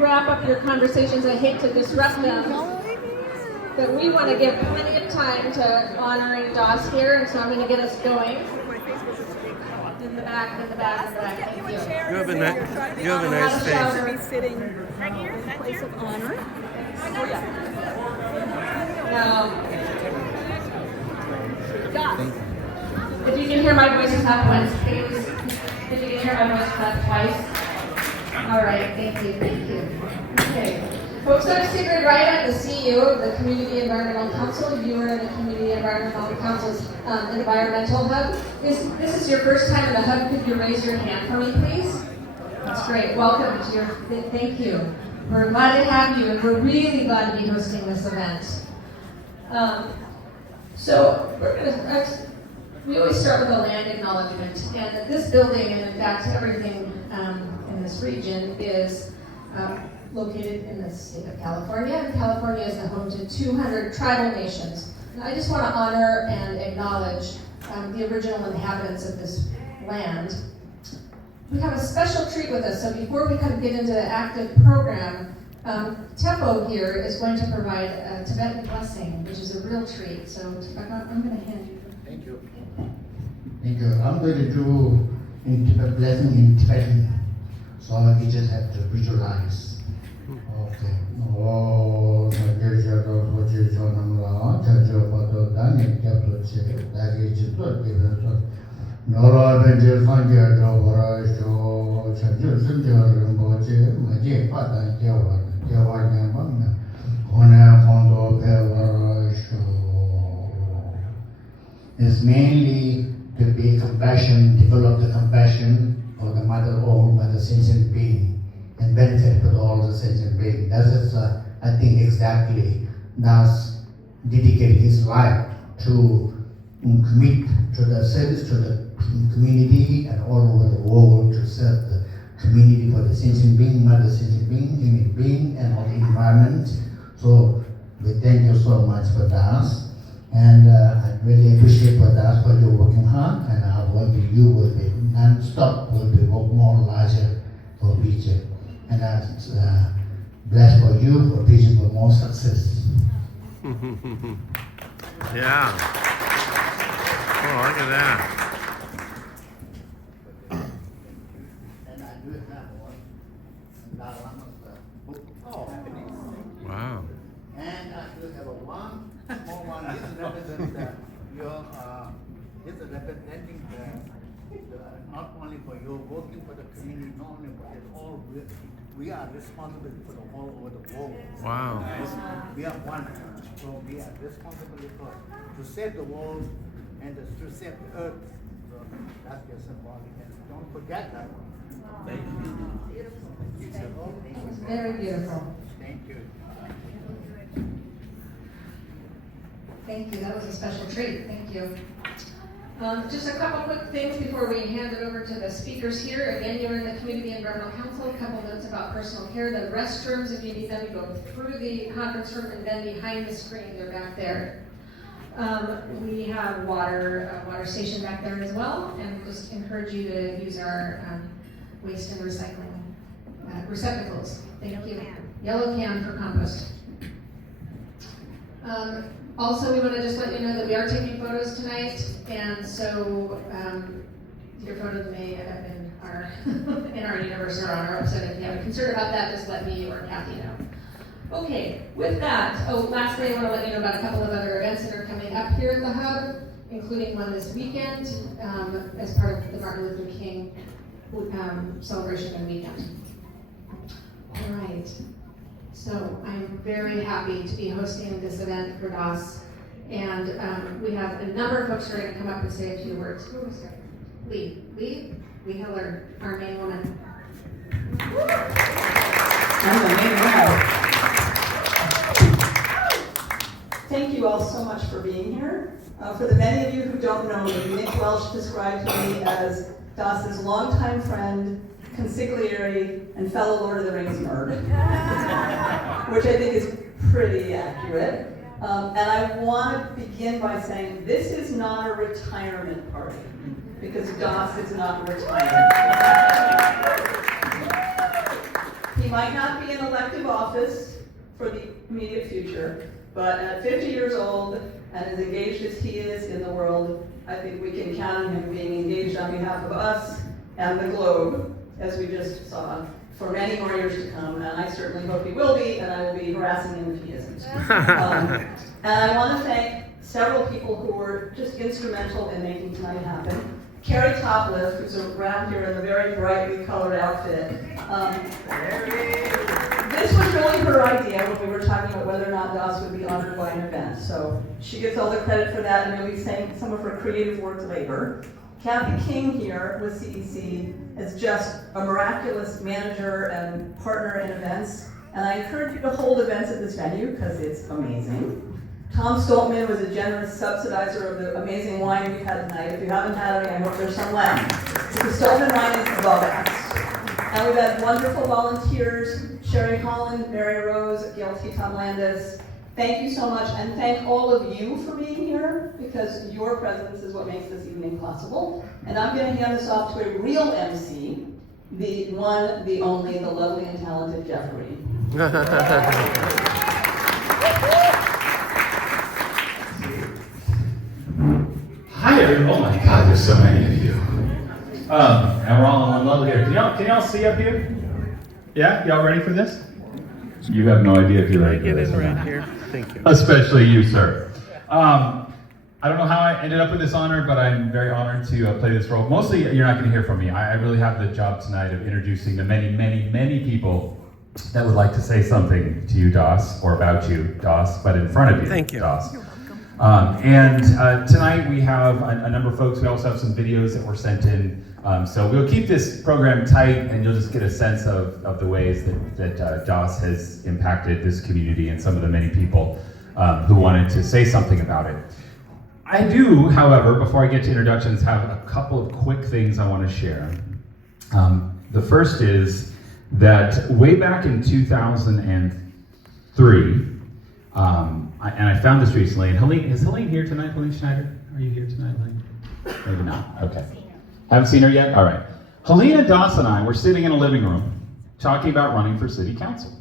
wrap up your conversations. I hate to disrupt them, but we want to give plenty of time to honoring DOS here, and so I'm going to get us going. In the back. Thank you. You have a nice face. Sitting in a place of honor. Now, if you can hear my voice clap once, please. If you can hear my voice clap twice. All right, thank you. Okay. Folks, I'm Sigrid Wright. I'm the CEO of the Community Environmental Council. You are in the Community Environmental Council's Environmental Hub. This is your first time in the Hub. Could you raise your hand for me, please? That's great. Welcome to your, thank you. We're glad to have you, and we're really glad to be hosting this event. So we're going to, we always start with a land acknowledgement, and that this building, and in fact everything in this region, is located in the state of California, and California is the home to 200 tribal nations. And I just want to honor and acknowledge the original inhabitants of this land. We have a special treat with us, so before we kind of get into the active program, Teppo here is going to provide a Tibetan blessing, which is a real treat. So I'm going to hand you. Thank you. Thank you. I'm going to do a blessing in Tibetan, so you just have to visualize. Okay. Oh, Nora Benjil Fandia Dovara Show, Chajil Sunja Rimboche, Maji Patan Jawan Mamma, Hona Fondo Pevara Show. It's mainly to be compassion, develop the compassion for the mother owned by the sentient being and benefit for all the sentient being. That is, I think, exactly thus dedicating his life to commit to the service to the community and all over the world to serve the community for the sentient being, mother sentient being, human being, and all the environment. So we thank you so much for that. And I really appreciate for that, for you working hard, and I hope you will be non-stop, will be work more larger for future. And that's blessed for you, for vision for more success. Yeah. Oh, look at that. And I do have one. Dalai Lama's book. Oh, Wow. and I do have a one small one. This represents your. This is representing the not only for your working for the community, not only for it all. We are responsible for the whole over the world. Wow. We are one, so we are responsible to save the world and to save the earth. So that's your symbolic. And don't forget that one. Thank you. It's very beautiful. Thank you. Thank you. That was a special treat. Thank you. Just a couple quick things before we hand it over to the speakers here. Again, you're in the Community Environmental Council. A couple notes about personal care. The restrooms, if you need them, you go through the conference room and then behind the screen. They're back there. We have water station back there as well, and just encourage you to use our waste and recycling receptacles. Thank you. Yellow can for compost. Also, we want to just let you know that we are taking photos tonight, and so your photos may have been in our universe or on our website. If you have a concern about that, just let me or Kathy know. Okay, with that, lastly, I want to let you know about a couple of other events that are coming up here at the Hub, including one this weekend as part of the Martin Luther King celebration and weekend. All right. So I'm very happy to be hosting this event for DOS, and we have a number of folks who are going to come up and say a few words. Who was there? Lee Hiller, our main woman. I'm the main woman. Thank you all so much for being here. For the many of you who don't know me, Nick Welch described me as DOS's longtime friend, consigliere, and fellow Lord of the Rings nerd, which I think is pretty accurate. And I want to begin by saying this is not a retirement party, because DOS is not retiring. He might might not be an elective office for the immediate future, but at 50 years old and as engaged as he is in the world, I think we can count on him being engaged on behalf of us and the globe, as we just saw, for many more years to come, and I certainly hope he will be, and I will be harassing him if he isn't. And I want to thank several people who were just instrumental in making tonight happen. Carrie Topliff, who's around here in a very brightly colored outfit. This was really her idea when we were talking about whether or not DOS would be honored by an event. So she gets all the credit for that and really saying some of her creative work labor. Kathy King here with CEC is just a miraculous manager and partner in events. And I encourage you to hold events at this venue because it's amazing. Tom Stoltman was a generous subsidizer of the amazing wine we've had tonight. If you haven't had any, I hope there's some left. The Stoltman wine is above us. And we've had wonderful volunteers, Sherry Holland, Mary Rose, Gail T. Tom Landis. Thank you so much, and thank all of you for being here, because your presence is what makes this evening possible. And I'm going to hand this off to a real MC, the one, the only, the lovely and talented Jeffrey. Hi, everyone. Oh my God, there's so many of you. And we're all on one level here. Can y'all see up here? Yeah? Y'all ready for this? You have no idea if you're ready for this. Get in right here. Thank you. Especially you, sir. I don't know how I ended up with this honor, but I'm very honored to play this role. Mostly, you're not going to hear from me. I really have the job tonight of introducing the many, many, many people that would like to say something to you, DOS, or about you, DOS, but in front of you, Thank you. DOS. Tonight we have a number of folks. We also have some videos that were sent in. So we'll keep this program tight, and you'll just get a sense of the ways that DOS has impacted this community and some of the many people who wanted to say something about it. I do, however, before I get to introductions, have a couple of quick things I want to share. The first is that way back in 2003, and I found this recently, and is Helene here tonight, Helene Schneider? Are you here tonight, Helene? Maybe not, okay. Haven't seen her yet? All right. Helene and DOS and I were sitting in a living room talking about running for city council.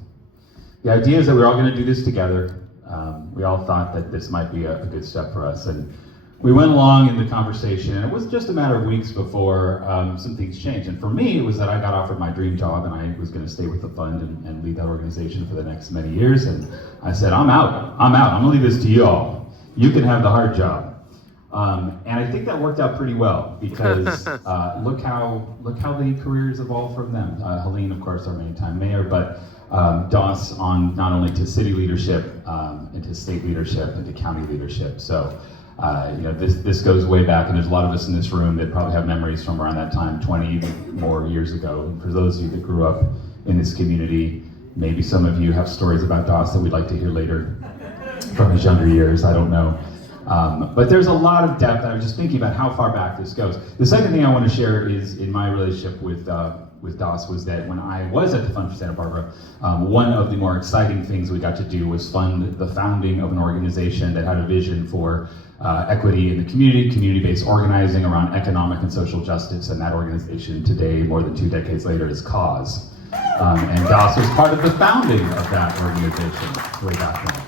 The idea is that we're all going to do this together. We all thought that this might be a good step for us, and we went along in the conversation, and it was just a matter of weeks before some things changed. And for me, it was that I got offered my dream job, and I was going to stay with the fund and lead that organization for the next many years. And I said, I'm out. I'm going to leave this to you all. You can have the hard job. And I think that worked out pretty well, because look how the careers evolved from them. Helene, of course, our main-time mayor, but DOS on not only to city leadership, into state leadership, into county leadership. So, this goes way back, and there's a lot of us in this room that probably have memories from around that time, 20 more years ago. And for those of you that grew up in this community, maybe some of you have stories about DOS that we'd like to hear later from his younger years, I don't know. But there's a lot of depth. I was just thinking about how far back this goes. The second thing I want to share is in my relationship with DOS was that when I was at the Fund for Santa Barbara, one of the more exciting things we got to do was fund the founding of an organization that had a vision for equity in the community-based organizing around economic and social justice, and that organization today, more than 2 decades later, is CAUSE. And DOS was part of the founding of that organization way back then.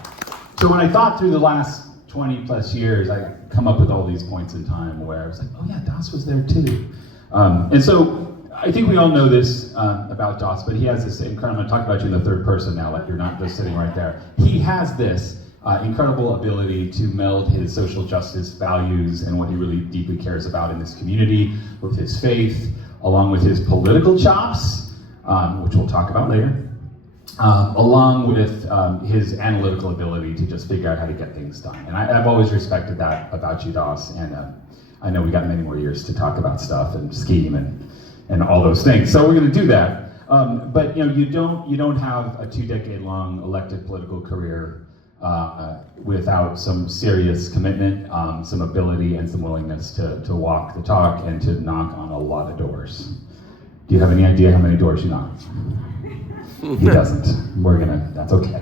So when I thought through the last 20 plus years, I come up with all these points in time where I was like, oh yeah, DOS was there too. And so I think we all know this about DOS, but he has this incredible, I'm gonna talk about you in the third person now, like you're not just sitting right there. He has this incredible ability to meld his social justice values and what he really deeply cares about in this community with his faith, along with his political chops, which we'll talk about later. Along with his analytical ability to just figure out how to get things done. And I've always respected that about you, DOS, and I know we got many more years to talk about stuff and scheme and all those things. So we're gonna do that. But you don't have a 2-decade-long elected political career without some serious commitment, some ability, and some willingness to walk the talk and to knock on a lot of doors. Do you have any idea how many doors you knocked? He doesn't. That's okay.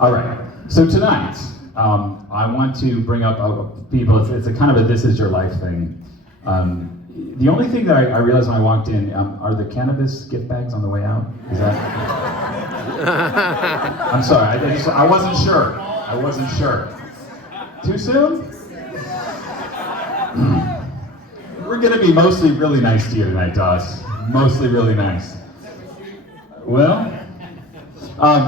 All right. So tonight, I want to bring up people, it's a kind of a this is your life thing. The only thing that I realized when I walked in, are the cannabis gift bags on the way out? Is that? I'm sorry, I wasn't sure. I wasn't sure. Too soon? We're gonna be mostly really nice to you tonight, Doss. Mostly really nice. Well,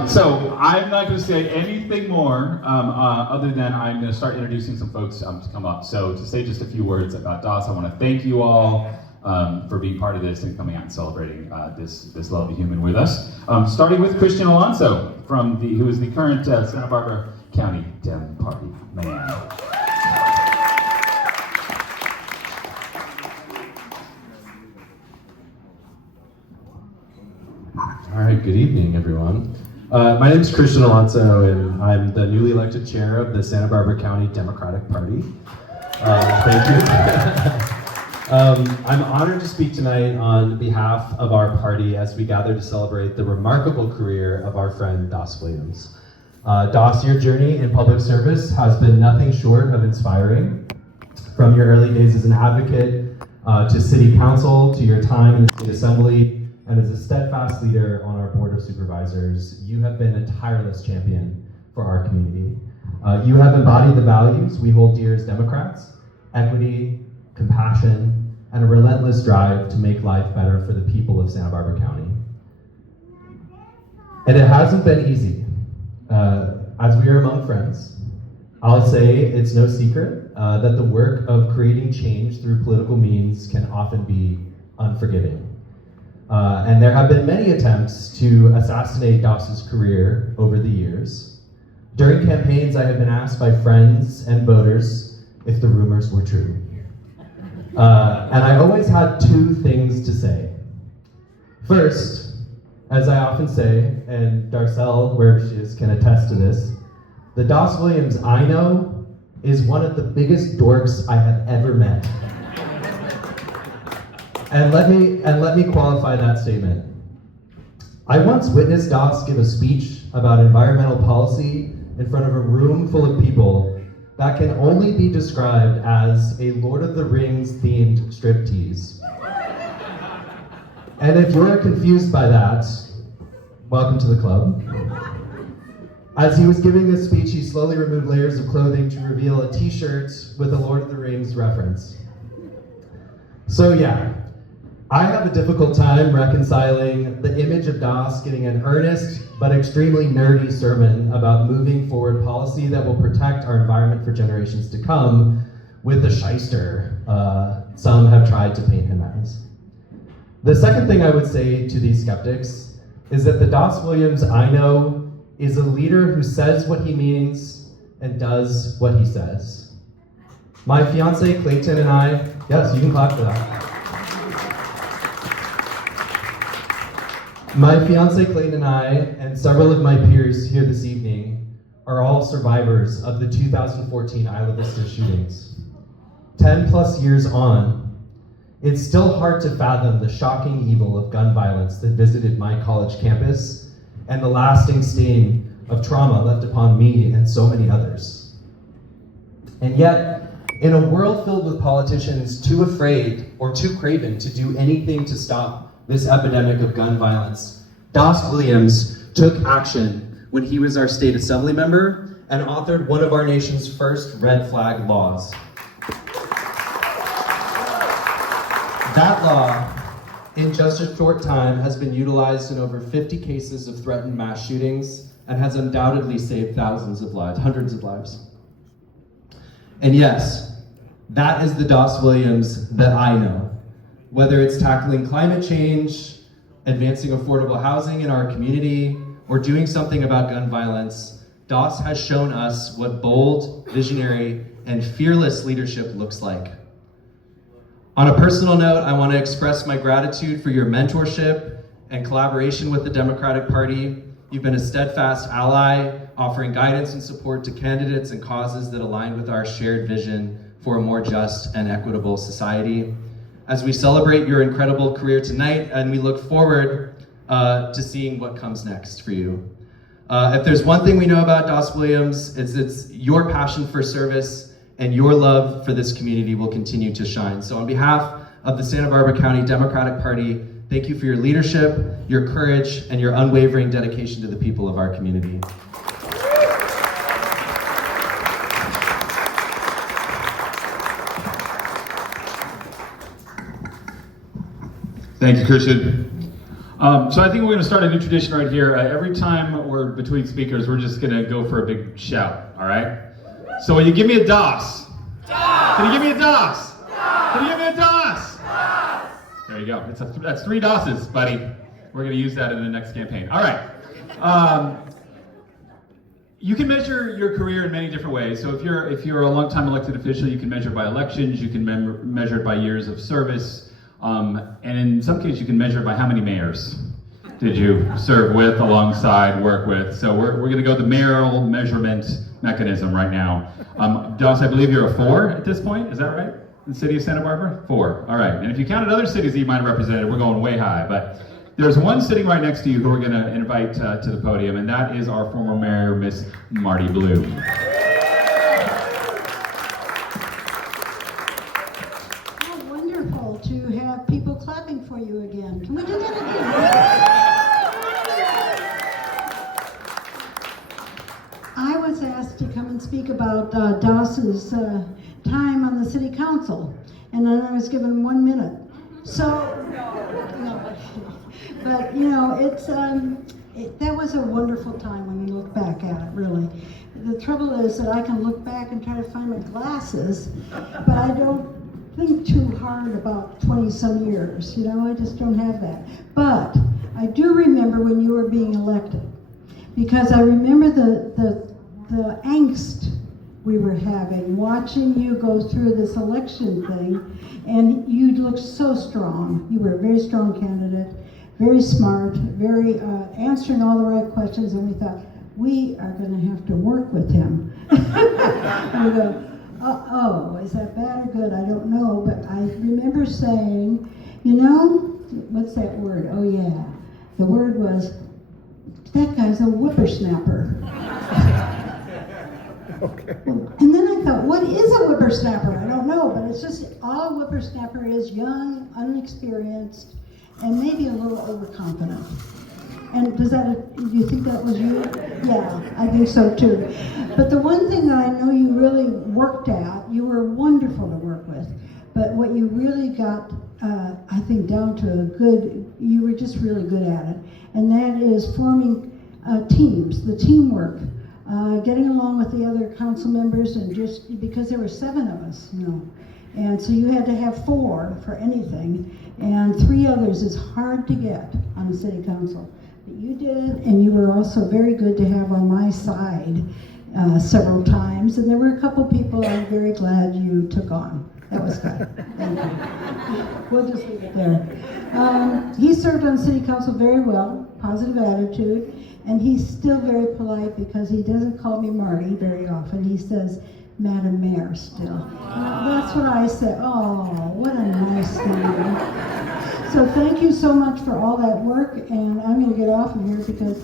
so I'm not gonna say anything more other than I'm gonna start introducing some folks to come up. So to say just a few words about Doss, I wanna thank you all for being part of this and coming out and celebrating this lovely human with us. Starting with Christian Alonso, who is the current Santa Barbara County Dem Party man. All right, good evening, everyone. My name is Christian Alonso, and I'm the newly elected chair of the Santa Barbara County Democratic Party. Thank you. I'm honored to speak tonight on behalf of our party as we gather to celebrate the remarkable career of our friend Doss Williams. Doss, your journey in public service has been nothing short of inspiring. From your early days as an advocate to city council, to your time in the state assembly, and as a steadfast leader on our board of supervisors, you have been a tireless champion for our community. You have embodied the values we hold dear as Democrats: equity, compassion, and a relentless drive to make life better for the people of Santa Barbara County. And it hasn't been easy. As we are among friends, I'll say it's no secret that the work of creating change through political means can often be unforgiving. And there have been many attempts to assassinate Doss's career over the years. During campaigns, I have been asked by friends and voters if the rumors were true. And I always had two things to say. First, as I often say, and Darcel, wherever she is, can attest to this, the Doss Williams I know is one of the biggest dorks I have ever met. And let me qualify that statement. I once witnessed Doss give a speech about environmental policy in front of a room full of people that can only be described as a Lord of the Rings themed striptease. And if you're confused by that, welcome to the club. As he was giving this speech, he slowly removed layers of clothing to reveal a t-shirt with a Lord of the Rings reference. So yeah, I have a difficult time reconciling the image of Doss getting an earnest but extremely nerdy sermon about moving forward policy that will protect our environment for generations to come with the shyster some have tried to paint him as. The second thing I would say to these skeptics is that the Doss Williams I know is a leader who says what he means and does what he says. My fiance Clayton and I, yes, you can clap for that. My fiance Clayton and I, and several of my peers here this evening, are all survivors of the 2014 Isla Vista shootings. 10 plus years on, it's still hard to fathom the shocking evil of gun violence that visited my college campus and the lasting stain of trauma left upon me and so many others. And yet, in a world filled with politicians too afraid or too craven to do anything to stop this epidemic of gun violence, Doss Williams took action when he was our state assembly member and authored one of our nation's first red flag laws. That law, in just a short time, has been utilized in over 50 cases of threatened mass shootings and has undoubtedly saved thousands of lives, hundreds of lives. And yes, that is the Doss Williams that I know. Whether it's tackling climate change, advancing affordable housing in our community, or doing something about gun violence, Doss has shown us what bold, visionary, and fearless leadership looks like. On a personal note, I want to express my gratitude for your mentorship and collaboration with the Democratic Party. You've been a steadfast ally, offering guidance and support to candidates and causes that align with our shared vision for a more just and equitable society. As we celebrate your incredible career tonight, and we look forward to seeing what comes next for you. If there's one thing we know about Doss Williams, it's your passion for service and your love for this community will continue to shine. So on behalf of the Santa Barbara County Democratic Party, thank you for your leadership, your courage, and your unwavering dedication to the people of our community. Thank you, Christian. So I think we're going to start a new tradition right here. Every time we're between speakers, we're just going to go for a big shout, all right? So will you give me a DOS? DOS! Can you give me a DOS? DOS! Can you give me a DOS? DOS! There you go. That's 3 DOSes, buddy. We're going to use that in the next campaign. All right. You can measure your career in many different ways. So if you're a long-time elected official, you can measure by elections. You can measure it by years of service. And in some cases, you can measure by how many mayors did you serve with, alongside, work with. So we're going to go the mayoral measurement mechanism right now. Doss, I believe you're a 4 at this point. Is that right? In the city of Santa Barbara? 4. All right. And if you counted other cities that you might have represented, we're going way high. But there's one sitting right next to you who we're going to invite to the podium, and that is our former mayor, Miss Marty Bloom. To have people clapping for you again. Can we do that again? I was asked to come and speak about Doss's time on the city council, and then I was given 1 minute. So, no. But you know, it's that was a wonderful time when you look back at it, really. The trouble is that I can look back and try to find my glasses, but I don't think too hard about 20-some years, you know, I just don't have that. But I do remember when you were being elected, because I remember the angst we were having, watching you go through this election thing, and you looked so strong. You were a very strong candidate, very smart, very answering all the right questions, and we thought, we are going to have to work with him. And we go, oh, is that bad or good? I don't know, but I remember saying, you know, what's that word? Oh yeah, the word was, that guy's a whippersnapper. Okay. And then I thought, what is a whippersnapper? I don't know, but it's just, all a whippersnapper is young, unexperienced, and maybe a little overconfident. And do you think that was you? Yeah, I think so too. But the one thing that I know you really worked at, you were wonderful to work with, but what you really got, I think, down to you were just really good at it, and that is forming teams, the teamwork, getting along with the other council members, and just, because there were 7 of us, you know, and so you had to have 4 for anything, and 3 others is hard to get on the city council. You did, and you were also very good to have on my side several times, and there were a couple people I'm very glad you took on. That was good. Thank you. We'll just leave it there. He served on city council very well, positive attitude, and he's still very polite because he doesn't call me Marty very often. He says, Madam Mayor still. That's what I said. Oh, what a nice thing. So thank you so much for all that work, and I'm going to get off of here because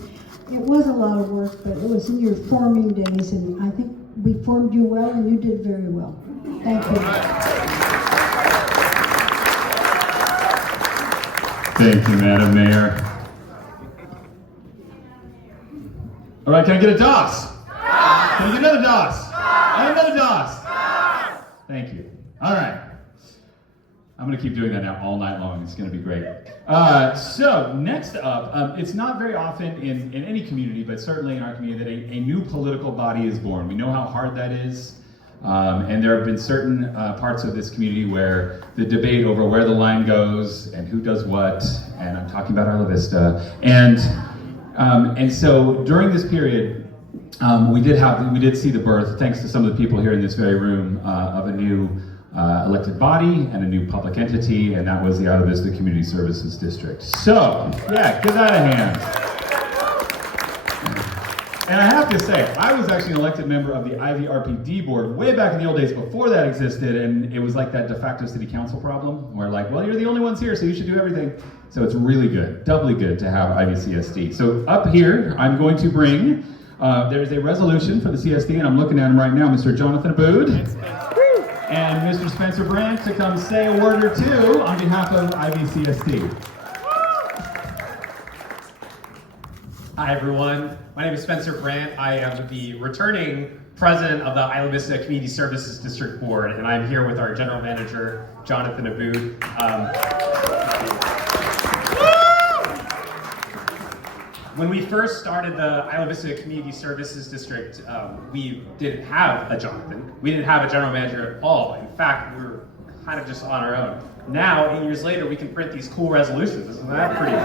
it was a lot of work, but it was in your forming days, and I think we formed you well, and you did very well. Thank you. Thank you, Madam Mayor. All right, can I get a DOS? Can I get another DOS? I need another DOS. Thank you. All right. I'm going to keep doing that now all night long. It's going to be great. So next up, it's not very often in any community, but certainly in our community, that a new political body is born. We know how hard that is. And there have been certain parts of this community where the debate over where the line goes and who does what, and I'm talking about Isla Vista. And so during this period, we did see the birth, thanks to some of the people here in this very room, of a new elected body and a new public entity, and that was the Isla Vista Community Services District. So, yeah, give that a hand. And I have to say, I was actually an elected member of the IVRPD board way back in the old days before that existed, and it was like that de facto city council problem, where like, well, you're the only ones here, so you should do everything. So it's really good, doubly good to have IVCSD. So up here, I'm going to bring, there's a resolution for the CSD, and I'm looking at him right now, Mr. Jonathan Abood. and Mr. Spencer Brandt to come say a word or two on behalf of IVCSD. Hi everyone, my name is Spencer Brandt. I am the returning president of the Isla Vista Community Services District Board, and I'm here with our general manager, Jonathan Aboud. When we first started the Isla Vista Community Services District, we didn't have a Jonathan. We didn't have a general manager at all. In fact, we were kind of just on our own. Now, 8 years later, we can print these cool resolutions. Isn't that pretty fun?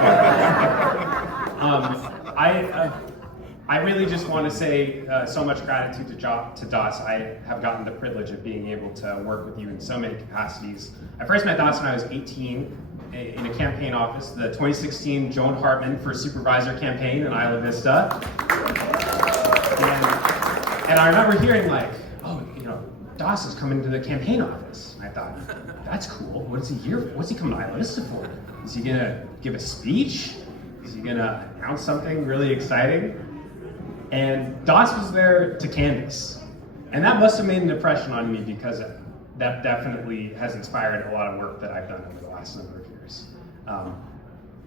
I really just want to say so much gratitude to DOS. I have gotten the privilege of being able to work with you in so many capacities. I first met DOS when I was 18 in a campaign office, the 2016 Joan Hartman for Supervisor campaign in Isla Vista. And I remember hearing like, oh, you know, DOS is coming to the campaign office. And I thought, that's cool. What's he coming to Isla Vista for? Is he gonna give a speech? Is he gonna announce something really exciting? And DOS was there to canvass. And that must have made an impression on me because that definitely has inspired a lot of work that I've done over the last number of years.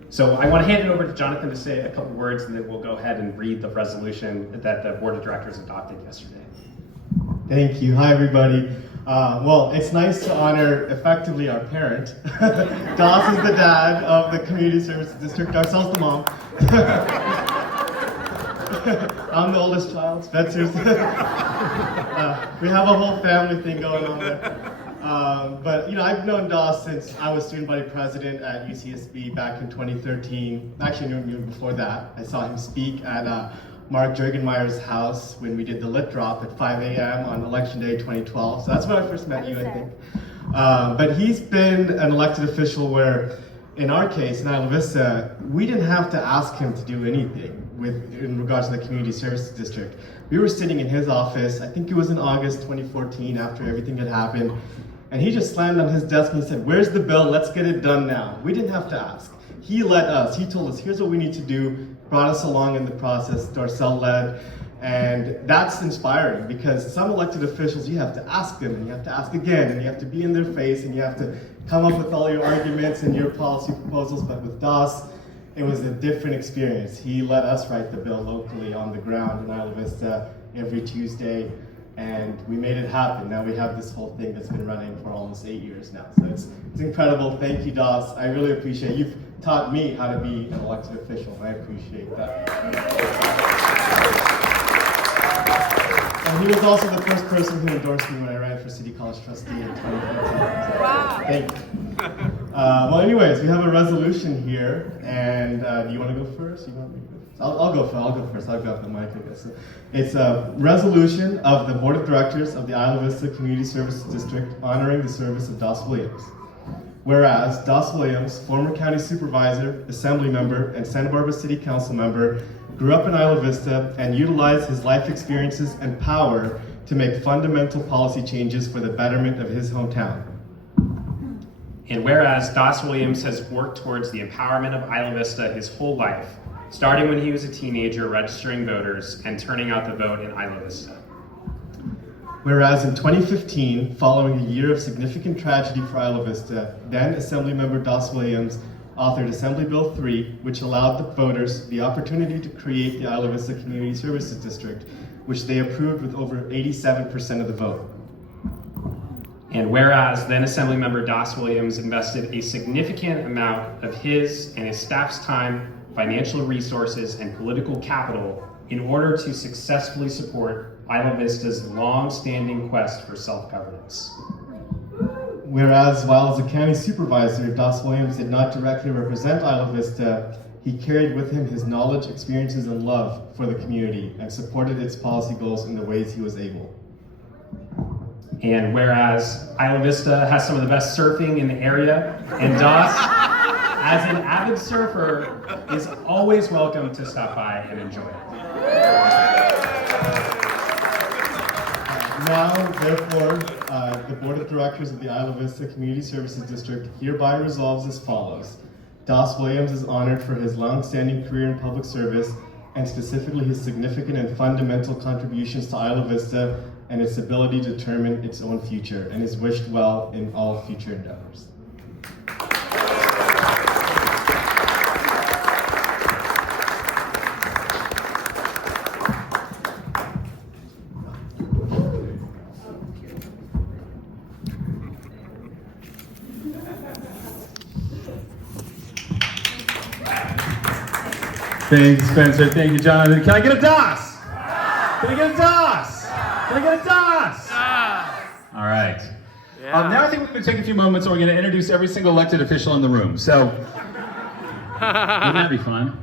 So I want to hand it over to Jonathan to say a couple words, and then we'll go ahead and read the resolution that the board of directors adopted yesterday. Thank you. Hi, everybody. Well, it's nice to honor effectively our parent. DOS is the dad of the Community Services District, ourselves the mom. I'm the oldest child, Spencer's. We have a whole family thing going on there. But you know, I've known DOS since I was student body president at UCSB back in 2013. Actually, I knew him before that. I saw him speak at Mark Jurgenmeyer's house when we did the lit drop at 5 a.m. on election day 2012. So that's when I first met you, I think. But he's been an elected official where, in our case, in Isla Vista, we didn't have to ask him to do anything in regards to the Community Services District. We were sitting in his office, I think it was in August 2014 after everything had happened, and he just slammed on his desk and he said, "Where's the bill? Let's get it done now." We didn't have to ask. He led us. He told us, here's what we need to do, brought us along in the process, Darcel-led, and that's inspiring because some elected officials, you have to ask them, and you have to ask again, and you have to be in their face, and you have to come up with all your arguments and your policy proposals, but with DOS, it was a different experience. He let us write the bill locally on the ground in Isla Vista every Tuesday, and we made it happen. Now we have this whole thing that's been running for almost 8 years now. So it's incredible. Thank you, DOS. I really appreciate it. You've taught me how to be an elected official, and I appreciate that. And he was also the first person who endorsed me when I ran for City College trustee in 2015. Wow. Thank you. Well, anyways, we have a resolution here, and do you want to go first? You want me to go first? I'll go first. I'll grab the mic, I guess. It's a resolution of the Board of Directors of the Isla Vista Community Services District honoring the service of DOS Williams. Whereas DOS Williams, former county supervisor, assembly member, and Santa Barbara City Council member, grew up in Isla Vista and utilized his life experiences and power to make fundamental policy changes for the betterment of his hometown. And whereas DOS Williams has worked towards the empowerment of Isla Vista his whole life, starting when he was a teenager registering voters and turning out the vote in Isla Vista. Whereas in 2015, following a year of significant tragedy for Isla Vista, then Assemblymember DOS Williams authored Assembly Bill 3, which allowed the voters the opportunity to create the Isla Vista Community Services District, which they approved with over 87% of the vote. And whereas then Assemblymember DOS Williams invested a significant amount of his and his staff's time, financial resources, and political capital in order to successfully support Isla Vista's long-standing quest for self-governance. Whereas while as a county supervisor, DOS Williams did not directly represent Isla Vista, he carried with him his knowledge, experiences, and love for the community and supported its policy goals in the ways he was able. And whereas Isla Vista has some of the best surfing in the area, and DOS, as an avid surfer, is always welcome to stop by and enjoy it. Now, therefore, the Board of Directors of the Isla Vista Community Services District hereby resolves as follows. DOS Williams is honored for his long-standing career in public service and specifically his significant and fundamental contributions to Isla Vista and its ability to determine its own future, and is wished well in all future endeavors. Thanks, Spencer. Thank you, Jonathan. Can I get a DOS? Can I get a DOS? Can I get a DOS? All right. Now I think we're going to take a few moments and we're going to introduce every single elected official in the room. So, wouldn't that be fun?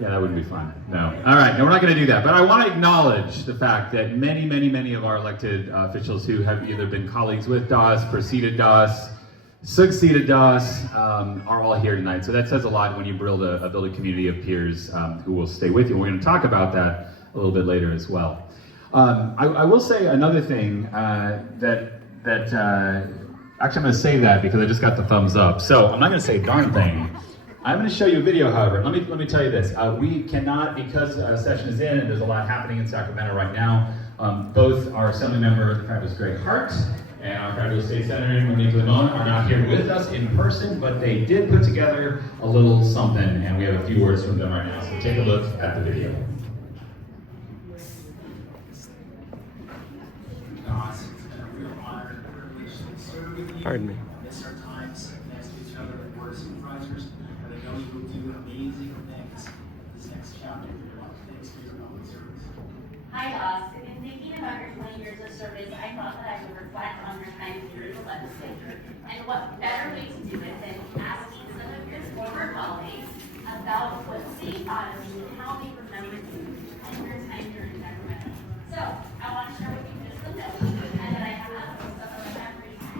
Yeah, that wouldn't be fun. No. All right, no, we're not going to do that. But I want to acknowledge the fact that many of our elected officials who have either been colleagues with DOS, preceded DOS, succeeded DOS, are all here tonight. So that says a lot when you build a community of peers who will stay with you. We're going to talk about that a little bit later as well. I will say another thing actually I'm going to say that because I just got the thumbs up. So I'm not going to say a darn thing. I'm going to show you a video, however. Let me tell you this. We cannot, because session is in and there's a lot happening in Sacramento right now, both our Assembly member, the fabulous Greg Hart, and our fabulous State Senator Monique Limon are not here with us in person, but they did put together a little something, and we have a few words from them right now. So take a look at the video. Pardon me. Miss our time sitting next to each other as board of supervisors, and I know you will do amazing things this next chapter of your life. Thanks for your public service. Hi, Doss. In thinking about your 20 years of service, I thought that I would reflect on your time here in the legislature. And what better way to do it than asking some of your former colleagues about what they thought of